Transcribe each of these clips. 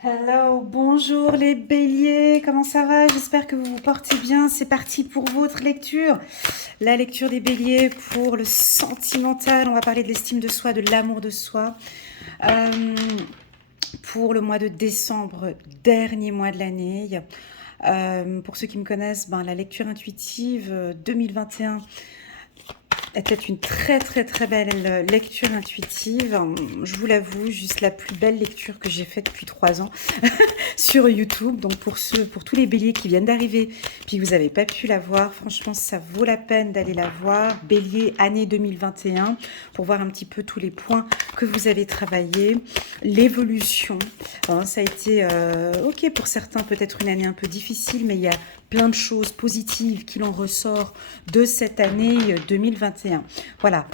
Hello, bonjour les béliers, comment ça va? J'espère que vous vous portez bien. C'est parti pour votre lecture. La lecture des béliers pour le sentimental. On va parler de l'estime de soi, de l'amour de soi. Euh, pour le mois de décembre, dernier mois de l'année. Pour ceux qui me connaissent, la lecture intuitive 2021 était une très très très belle lecture intuitive. Je vous l'avoue, juste la plus belle lecture que j'ai faite depuis 3 ans sur YouTube. Donc pour tous les béliers qui viennent d'arriver, puis vous n'avez pas pu la voir, franchement ça vaut la peine d'aller la voir. Bélier année 2021 pour voir un petit peu tous les points que vous avez travaillé, l'évolution. Ça a été ok pour certains peut-être une année un peu difficile, mais il y a plein de choses positives qu'il en ressort de cette année 2021. Voilà.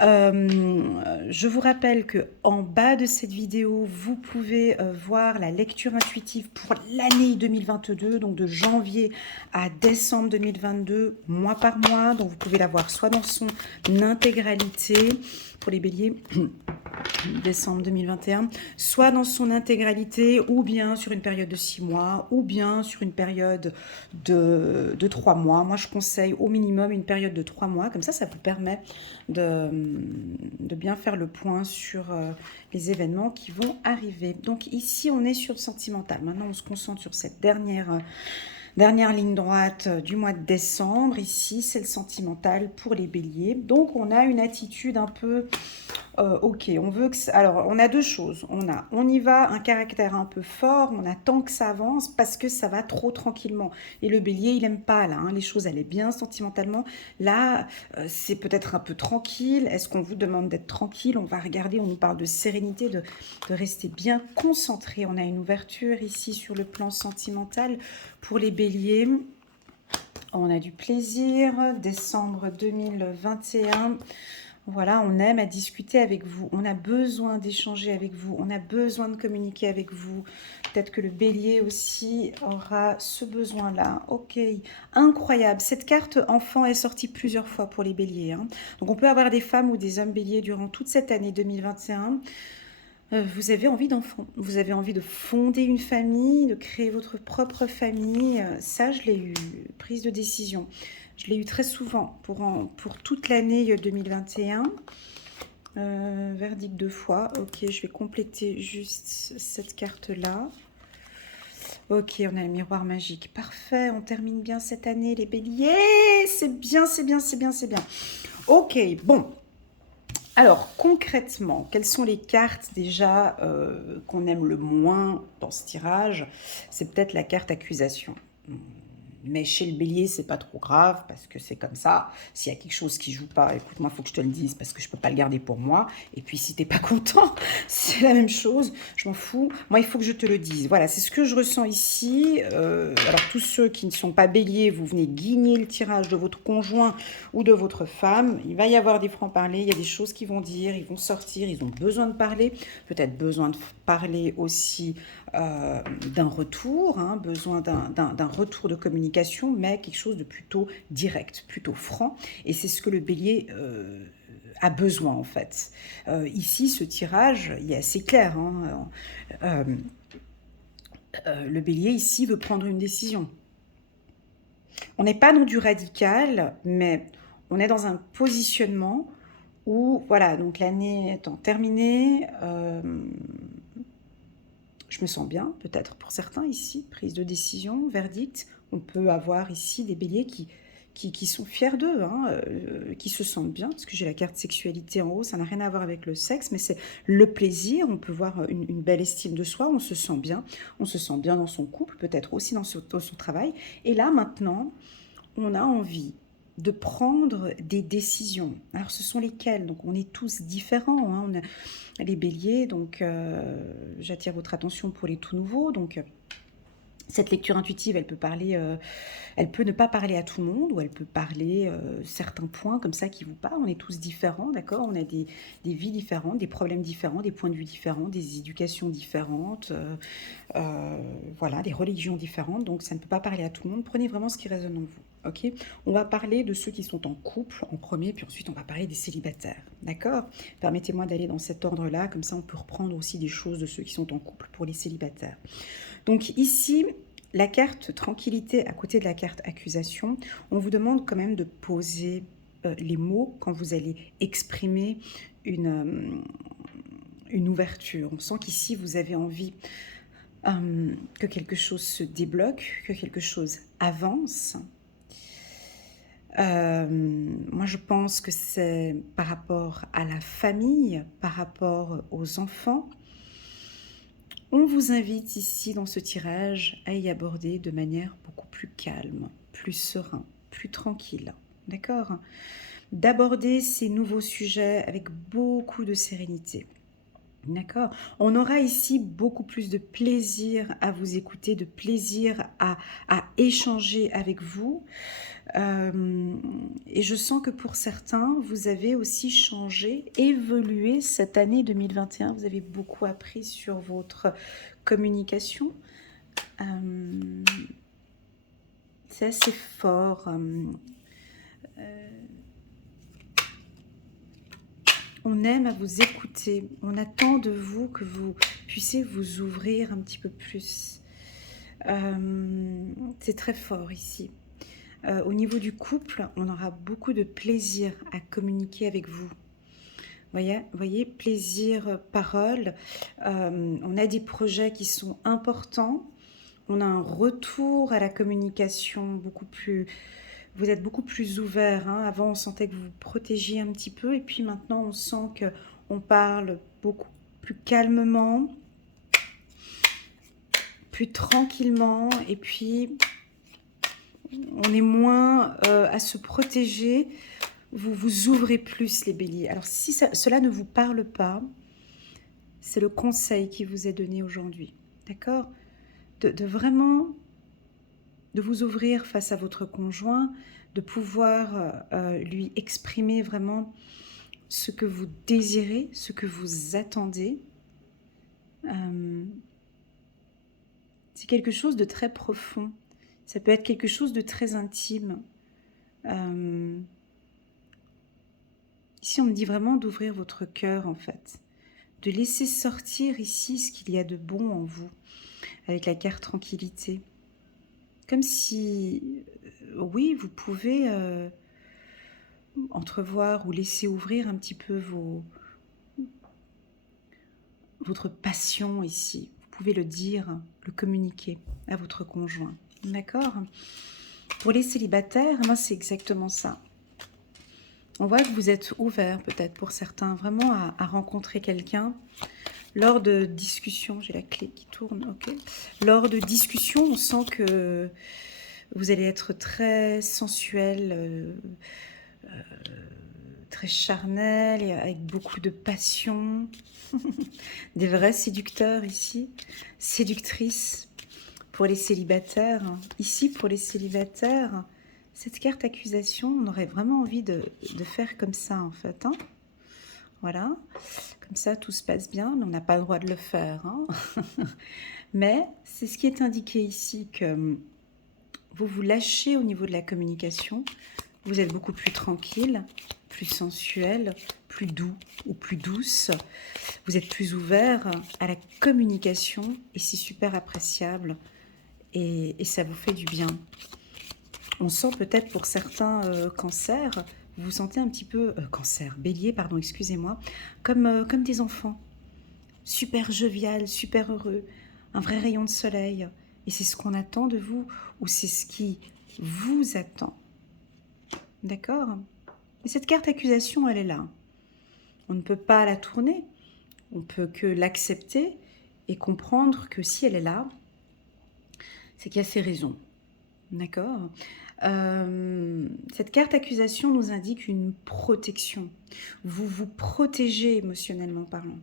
Je vous rappelle que en bas de cette vidéo, vous pouvez voir la lecture intuitive pour l'année 2022, donc de janvier à décembre 2022, mois par mois. Donc vous pouvez la voir soit dans son intégralité pour les béliers, décembre 2021, soit dans son intégralité, ou bien sur une période de 6 mois, ou bien sur une période de 3 mois. Moi, je conseille au minimum une période de 3 mois. Comme ça vous permet de bien faire le point sur les événements qui vont arriver. Donc ici, on est sur le sentimental. Maintenant, on se concentre sur cette dernière ligne droite du mois de décembre. Ici, c'est le sentimental pour les béliers. Donc, on a une attitude un peu... ok, on veut que... Alors, on a deux choses. On y va, un caractère un peu fort, on attend que ça avance parce que ça va trop tranquillement. Et le bélier, il aime pas, là. Les choses allaient bien sentimentalement. Là, c'est peut-être un peu tranquille. Est-ce qu'on vous demande d'être tranquille? On va regarder, on nous parle de sérénité, de rester bien concentré. On a une ouverture ici sur le plan sentimental pour les béliers. On a du plaisir. Décembre 2021. Voilà, on aime à discuter avec vous, on a besoin d'échanger avec vous, on a besoin de communiquer avec vous. Peut-être que le bélier aussi aura ce besoin-là. Ok, incroyable. Cette carte enfant est sortie plusieurs fois pour les béliers. Donc on peut avoir des femmes ou des hommes béliers durant toute cette année 2021. Vous avez envie d'enfants, vous avez envie de fonder une famille, de créer votre propre famille. Ça, je l'ai eu, prise de décision. Je l'ai eu très souvent pour toute l'année 2021. Verdict 2 fois. Ok, je vais compléter juste cette carte-là. Ok, on a le miroir magique. Parfait, on termine bien cette année, les béliers. C'est bien, c'est bien, c'est bien, c'est bien. Ok, bon. Alors, concrètement, quelles sont les cartes déjà qu'on aime le moins dans ce tirage? C'est peut-être la carte accusation. Mais chez le bélier, c'est pas trop grave parce que c'est comme ça. S'il y a quelque chose qui joue pas, écoute, moi, il faut que je te le dise parce que je peux pas le garder pour moi. Et puis, si t'es pas content, c'est la même chose. Je m'en fous. Moi, il faut que je te le dise. Voilà, c'est ce que je ressens ici. Alors, tous ceux qui ne sont pas béliers, vous venez guigner le tirage de votre conjoint ou de votre femme. Il va y avoir des francs-parlers. Il y a des choses qu'ils vont dire, ils vont sortir, ils ont besoin de parler. Peut-être besoin de parler aussi d'un retour, besoin d'un retour de communication, mais quelque chose de plutôt direct, plutôt franc. Et c'est ce que le bélier a besoin en fait. Ici, ce tirage, il est assez clair. Le bélier ici veut prendre une décision. On n'est pas dans du radical, mais on est dans un positionnement où, voilà, donc l'année étant terminée, je me sens bien, peut-être pour certains ici, prise de décision, verdict. On peut avoir ici des béliers qui sont fiers d'eux, qui se sentent bien, parce que j'ai la carte sexualité en haut, ça n'a rien à voir avec le sexe, mais c'est le plaisir. On peut voir une belle estime de soi, on se sent bien dans son couple, peut-être aussi dans son travail. Et là, maintenant, on a envie de prendre des décisions. Alors, ce sont lesquelles? Donc, on est tous différents. On a les béliers, donc j'attire votre attention pour les tout nouveaux. Donc, cette lecture intuitive, elle peut parler, elle peut ne pas parler à tout le monde, ou elle peut parler certains points comme ça qui vous parlent. On est tous différents, d'accord? On a des vies différentes, des problèmes différents, des points de vue différents, des éducations différentes, voilà, des religions différentes. Donc ça ne peut pas parler à tout le monde. Prenez vraiment ce qui résonne en vous. Ok, on va parler de ceux qui sont en couple en premier, puis ensuite on va parler des célibataires. D'accord? Permettez-moi d'aller dans cet ordre-là, comme ça on peut reprendre aussi des choses de ceux qui sont en couple pour les célibataires. Donc ici, la carte tranquillité à côté de la carte accusation, on vous demande quand même de poser les mots quand vous allez exprimer une ouverture. On sent qu'ici vous avez envie que quelque chose se débloque, que quelque chose avance. Moi, je pense que c'est par rapport à la famille, par rapport aux enfants. On vous invite ici dans ce tirage à y aborder de manière beaucoup plus calme, plus serein, plus tranquille. D'accord? D'aborder ces nouveaux sujets avec beaucoup de sérénité. D'accord. On aura ici beaucoup plus de plaisir à vous écouter, de plaisir à échanger avec vous. Et je sens que pour certains, vous avez aussi changé, évolué cette année 2021. Vous avez beaucoup appris sur votre communication. C'est assez fort. On aime à vous écouter. On attend de vous que vous puissiez vous ouvrir un petit peu plus. C'est très fort ici. Au niveau du couple, on aura beaucoup de plaisir à communiquer avec vous. Voyez, plaisir, parole. On a des projets qui sont importants. On a un retour à la communication beaucoup plus... Vous êtes beaucoup plus ouvert. Hein. Avant, on sentait que vous vous protégiez un petit peu. Et puis maintenant, on sent qu'on parle beaucoup plus calmement, plus tranquillement. Et puis, on est moins à se protéger. Vous vous ouvrez plus, les béliers. Alors, si cela ne vous parle pas, c'est le conseil qui vous est donné aujourd'hui. D'accord ? De vraiment... de vous ouvrir face à votre conjoint, de pouvoir lui exprimer vraiment ce que vous désirez, ce que vous attendez. C'est quelque chose de très profond. Ça peut être quelque chose de très intime. Ici, on me dit vraiment d'ouvrir votre cœur, en fait. De laisser sortir ici ce qu'il y a de bon en vous, avec la carte tranquillité. Comme si, oui, vous pouvez entrevoir ou laisser ouvrir un petit peu votre passion ici. Vous pouvez le dire, le communiquer à votre conjoint. D'accord? Pour les célibataires, moi, c'est exactement ça. On voit que vous êtes ouvert, peut-être pour certains, vraiment à rencontrer quelqu'un. Lors de discussions, j'ai la clé qui tourne, ok. Lors de discussions, on sent que vous allez être très sensuel, très charnel, et avec beaucoup de passion. Des vrais séducteurs ici, séductrices pour les célibataires. Ici, pour les célibataires, cette carte accusation, on aurait vraiment envie de faire comme ça, en fait. Hein. Voilà, comme ça, tout se passe bien, mais on n'a pas le droit de le faire. Hein. Mais c'est ce qui est indiqué ici, que vous vous lâchez au niveau de la communication. Vous êtes beaucoup plus tranquille, plus sensuel, plus doux ou plus douce. Vous êtes plus ouvert à la communication et c'est super appréciable et ça vous fait du bien. On sent peut-être pour certains cancers, vous vous sentez un petit peu... bélier, pardon, excusez-moi, comme des enfants. Super jovial, super heureux, un vrai rayon de soleil. Et c'est ce qu'on attend de vous ou c'est ce qui vous attend. D'accord? Et cette carte accusation, elle est là. On ne peut pas la tourner. On peut que l'accepter et comprendre que si elle est là, c'est qu'il y a ses raisons. D'accord? Cette carte accusation nous indique une protection. Vous vous protégez émotionnellement parlant.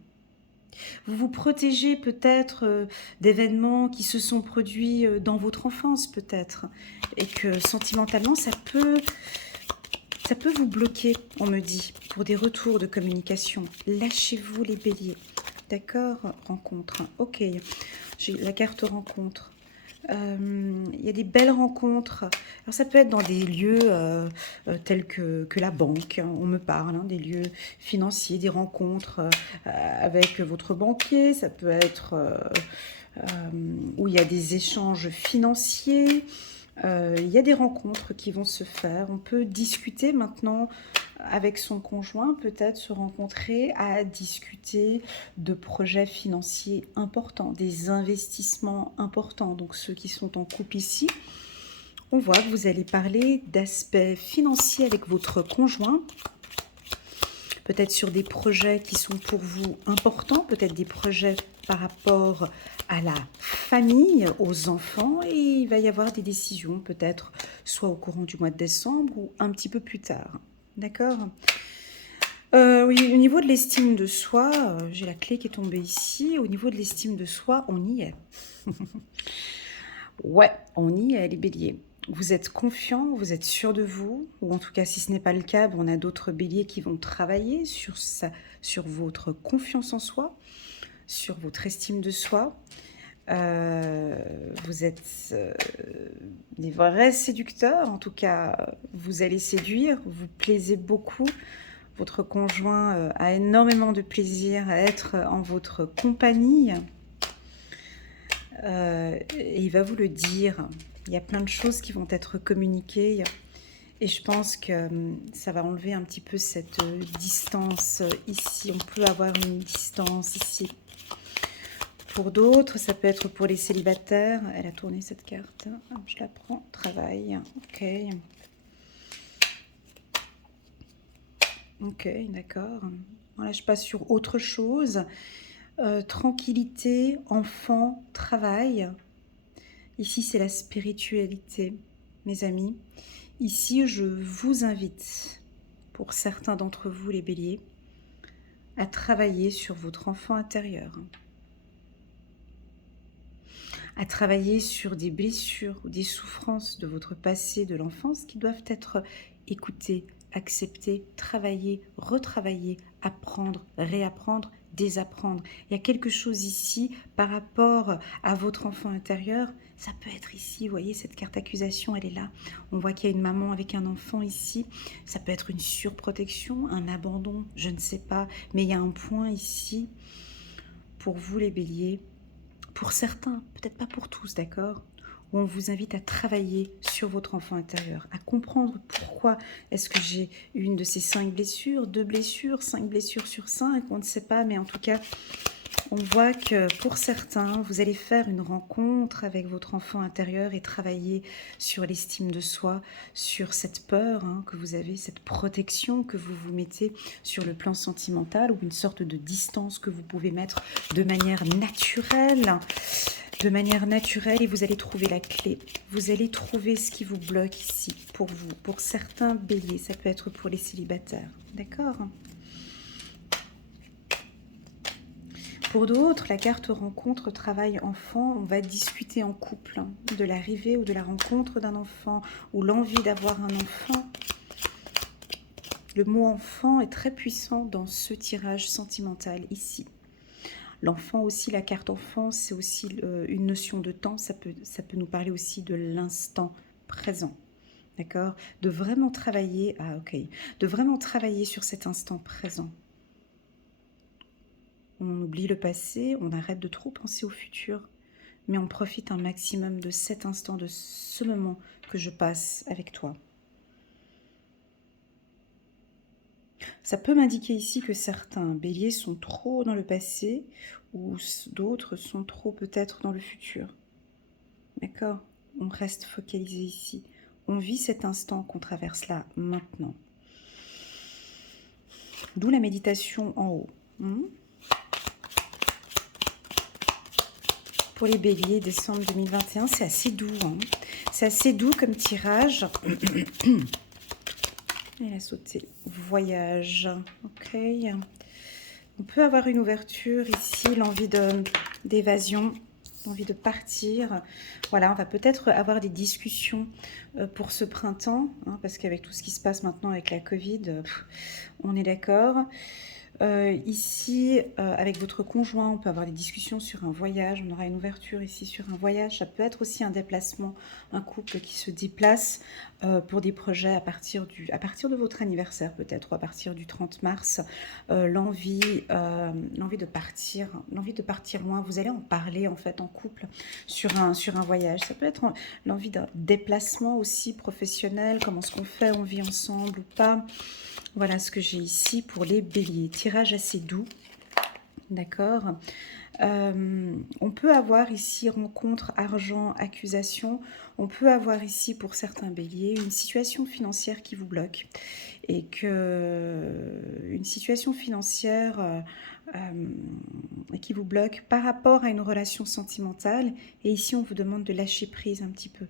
Vous vous protégez peut-être d'événements qui se sont produits dans votre enfance peut-être. Et que sentimentalement, ça peut vous bloquer, on me dit, pour des retours de communication. Lâchez-vous les béliers. D'accord? Rencontre. Ok. J'ai la carte rencontre. Il y a des belles rencontres. Alors ça peut être dans des lieux tels que la banque, hein, on me parle, hein, des lieux financiers, des rencontres avec votre banquier. Ça peut être où il y a des échanges financiers. Il y a des rencontres qui vont se faire. On peut discuter maintenant avec son conjoint, peut-être se rencontrer à discuter de projets financiers importants, des investissements importants. Donc ceux qui sont en couple ici, on voit que vous allez parler d'aspects financiers avec votre conjoint, peut-être sur des projets qui sont pour vous importants, peut-être des projets par rapport à la famille, aux enfants, et il va y avoir des décisions peut-être soit au courant du mois de décembre ou un petit peu plus tard. D'accord ? Oui, au niveau de l'estime de soi, j'ai la clé qui est tombée ici. Au niveau de l'estime de soi, on y est. Ouais, on y est, les béliers. Vous êtes confiant, vous êtes sûr de vous, ou en tout cas, si ce n'est pas le cas, on a d'autres béliers qui vont travailler sur votre confiance en soi, sur votre estime de soi. Vous êtes des vrais séducteurs, en tout cas, vous allez séduire, vous plaisez beaucoup. Votre conjoint a énormément de plaisir à être en votre compagnie. Et il va vous le dire. Il y a plein de choses qui vont être communiquées. Et je pense que ça va enlever un petit peu cette distance ici. On peut avoir une distance ici. Pour d'autres, ça peut être pour les célibataires. Elle a tourné cette carte. Je la prends. Travail. Ok. Ok, d'accord. Voilà, je passe sur autre chose. Tranquillité, enfant, travail. Ici, c'est la spiritualité, mes amis. Ici, je vous invite, pour certains d'entre vous, les béliers, à travailler sur votre enfant intérieur. À travailler sur des blessures ou des souffrances de votre passé, de l'enfance, qui doivent être écoutées, acceptées, travaillées, retravaillées, apprendre, réapprendre, désapprendre. Il y a quelque chose ici par rapport à votre enfant intérieur. Ça peut être ici, vous voyez, cette carte accusation, elle est là. On voit qu'il y a une maman avec un enfant ici. Ça peut être une surprotection, un abandon, je ne sais pas. Mais il y a un point ici, pour vous les béliers, pour certains, peut-être pas pour tous, d'accord, où on vous invite à travailler sur votre enfant intérieur, à comprendre pourquoi est-ce que j'ai une de ces 5 blessures, 2 blessures, 5 blessures sur 5, on ne sait pas, mais en tout cas, on voit que pour certains, vous allez faire une rencontre avec votre enfant intérieur et travailler sur l'estime de soi, sur cette peur que vous avez, cette protection que vous vous mettez sur le plan sentimental ou une sorte de distance que vous pouvez mettre de manière naturelle. De manière naturelle, et vous allez trouver la clé. Vous allez trouver ce qui vous bloque ici pour vous. Pour certains béliers, ça peut être pour les célibataires. D'accord ? Pour d'autres, la carte rencontre, travail, enfant, on va discuter en couple de l'arrivée ou de la rencontre d'un enfant ou l'envie d'avoir un enfant. Le mot enfant est très puissant dans ce tirage sentimental ici. L'enfant aussi, la carte enfant, c'est aussi une notion de temps, ça peut nous parler aussi de l'instant présent. D'accord ? De vraiment travailler, de vraiment travailler sur cet instant présent. On oublie le passé, on arrête de trop penser au futur, mais on profite un maximum de cet instant, de ce moment que je passe avec toi. Ça peut m'indiquer ici que certains béliers sont trop dans le passé ou d'autres sont trop peut-être dans le futur. D'accord ? On reste focalisé ici. On vit cet instant qu'on traverse là, maintenant. D'où la méditation en haut. Pour les béliers, décembre 2021, c'est assez doux. C'est assez doux comme tirage. Elle a sauté. Voyage. Ok. On peut avoir une ouverture ici, l'envie d'évasion, l'envie de partir. Voilà, on va peut-être avoir des discussions pour ce printemps, parce qu'avec tout ce qui se passe maintenant avec la Covid, on est d'accord. Ici, avec votre conjoint, on peut avoir des discussions sur un voyage. On aura une ouverture ici sur un voyage. Ça peut être aussi un déplacement, un couple qui se déplace pour des projets à partir de votre anniversaire peut-être, ou à partir du 30 mars. L'envie de partir loin. Vous allez en parler en fait en couple sur un voyage. Ça peut être l'envie d'un déplacement aussi professionnel. Comment est-ce qu'on fait? On vit ensemble ou pas? Voilà ce que j'ai ici pour les béliers. Tirage assez doux, d'accord. On peut avoir ici rencontre, argent, accusation. On peut avoir ici pour certains béliers une situation financière qui vous bloque. Et une situation financière qui vous bloque par rapport à une relation sentimentale. Et ici, on vous demande de lâcher prise un petit peu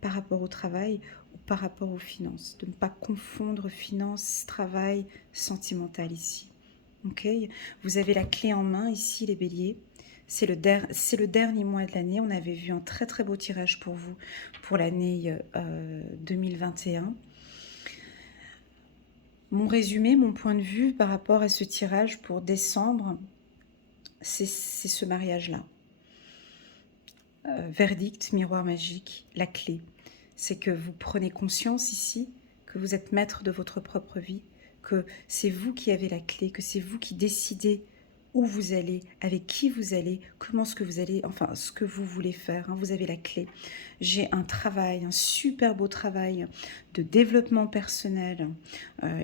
par rapport au travail ou par rapport aux finances. De ne pas confondre finance, travail, sentimental ici. Ok, vous avez la clé en main ici, les béliers. C'est le dernier mois de l'année. On avait vu un très très beau tirage pour vous pour l'année 2021. Mon résumé, mon point de vue par rapport à ce tirage pour décembre, c'est ce mariage-là. Verdict, miroir magique, la clé. C'est que vous prenez conscience ici que vous êtes maître de votre propre vie, que c'est vous qui avez la clé, que c'est vous qui décidez où vous allez, avec qui vous allez, comment ce que vous allez, enfin ce que vous voulez faire, hein, vous avez la clé. J'ai un travail, un super beau travail de développement personnel,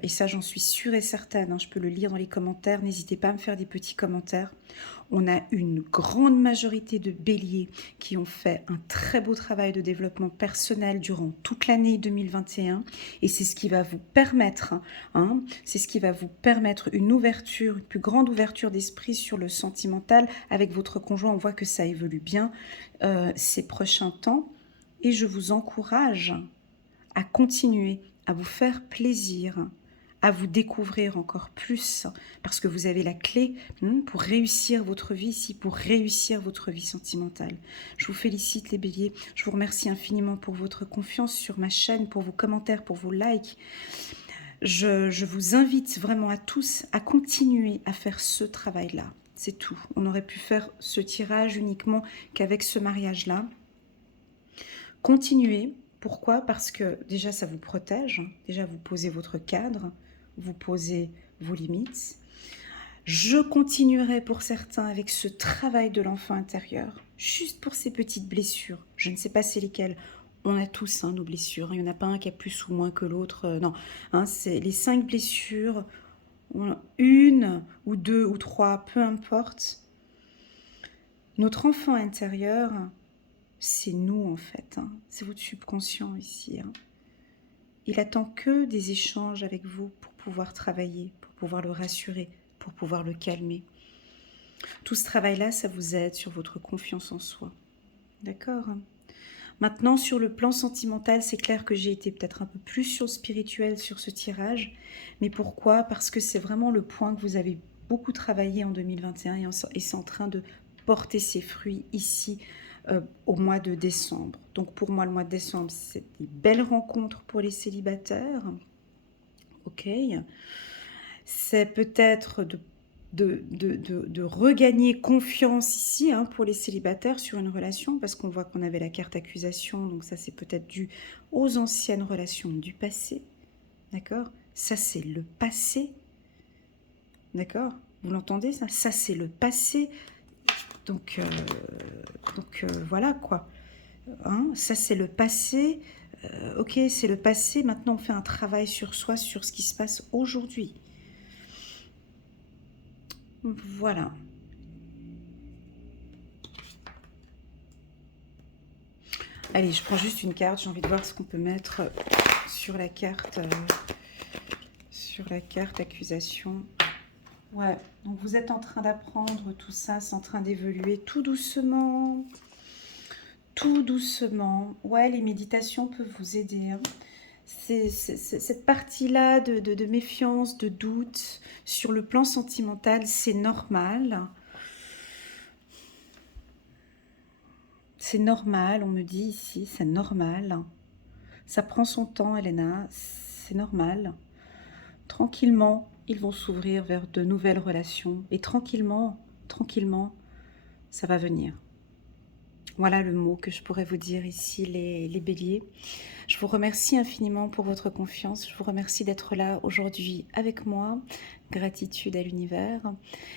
et ça j'en suis sûre et certaine, hein, je peux le lire dans les commentaires, n'hésitez pas à me faire des petits commentaires. On a une grande majorité de béliers qui ont fait un très beau travail de développement personnel durant toute l'année 2021 et c'est ce qui va vous permettre, c'est ce qui va vous permettre une ouverture, une plus grande ouverture d'esprit sur le sentimental avec votre conjoint. On voit que ça évolue bien ces prochains temps et je vous encourage à continuer à vous faire plaisir, à vous découvrir encore plus, parce que vous avez la clé pour réussir votre vie ici, pour réussir votre vie sentimentale. Je vous félicite les béliers, je vous remercie infiniment pour votre confiance sur ma chaîne, pour vos commentaires, pour vos likes. Je vous invite vraiment à tous à continuer à faire ce travail-là. C'est tout. On aurait pu faire ce tirage uniquement qu'avec ce mariage-là. Continuez. Pourquoi? Parce que déjà, ça vous protège. Déjà, vous posez votre cadre, vous posez vos limites. Je continuerai pour certains avec ce travail de l'enfant intérieur, juste pour ces petites blessures. Je ne sais pas c'est lesquelles. On a tous nos blessures. Il n'y en a pas un qui a plus ou moins que l'autre. Non, c'est les 5 blessures, une ou deux ou trois, peu importe. Notre enfant intérieur, c'est nous en fait. C'est votre subconscient ici. Il attend que des échanges avec vous pour pouvoir travailler, pour pouvoir le rassurer, pour pouvoir le calmer. Tout ce travail-là, ça vous aide sur votre confiance en soi. D'accord? Maintenant, sur le plan sentimental, c'est clair que j'ai été peut-être un peu plus sur le spirituel sur ce tirage. Mais pourquoi? Parce que c'est vraiment le point que vous avez beaucoup travaillé en 2021 et c'est en train de porter ses fruits ici au mois de décembre. Donc pour moi, le mois de décembre, c'est des belles rencontres pour les célibataires. Ok. C'est peut-être de regagner confiance ici pour les célibataires sur une relation, parce qu'on voit qu'on avait la carte accusation, donc ça c'est peut-être dû aux anciennes relations du passé, d'accord? Ça c'est le passé, d'accord? Vous l'entendez ça? Ça c'est le passé, donc voilà quoi, ça c'est le passé, ok, c'est le passé, maintenant on fait un travail sur soi, sur ce qui se passe aujourd'hui. Voilà. Allez, je prends juste une carte. J'ai envie de voir ce qu'on peut mettre sur la carte accusation. Ouais, donc vous êtes en train d'apprendre tout ça, c'est en train d'évoluer tout doucement. Tout doucement. Ouais, les méditations peuvent vous aider. C'est cette partie-là de méfiance, de doute sur le plan sentimental, c'est normal. C'est normal, on me dit ici, c'est normal. Ça prend son temps, Elena, c'est normal. Tranquillement, ils vont s'ouvrir vers de nouvelles relations. Et tranquillement, tranquillement, ça va venir. Voilà le mot que je pourrais vous dire ici, les béliers. Je vous remercie infiniment pour votre confiance. Je vous remercie d'être là aujourd'hui avec moi. Gratitude à l'univers.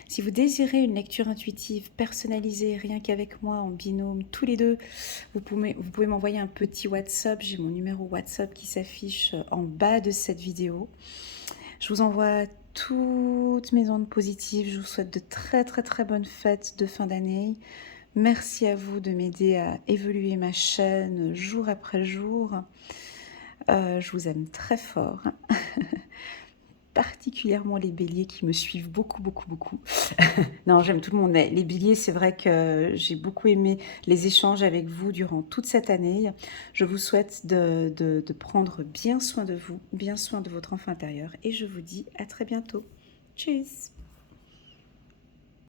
Si vous désirez une lecture intuitive personnalisée, rien qu'avec moi, en binôme, tous les deux, vous pouvez m'envoyer un petit WhatsApp. J'ai mon numéro WhatsApp qui s'affiche en bas de cette vidéo. Je vous envoie toutes mes ondes positives. Je vous souhaite de très très très bonnes fêtes de fin d'année. Merci à vous de m'aider à évoluer ma chaîne jour après jour. Je vous aime très fort. Particulièrement les béliers qui me suivent beaucoup, beaucoup, beaucoup. Non, j'aime tout le monde, mais les béliers, c'est vrai que j'ai beaucoup aimé les échanges avec vous durant toute cette année. Je vous souhaite de prendre bien soin de vous, bien soin de votre enfant intérieur, et je vous dis à très bientôt. Tchuss!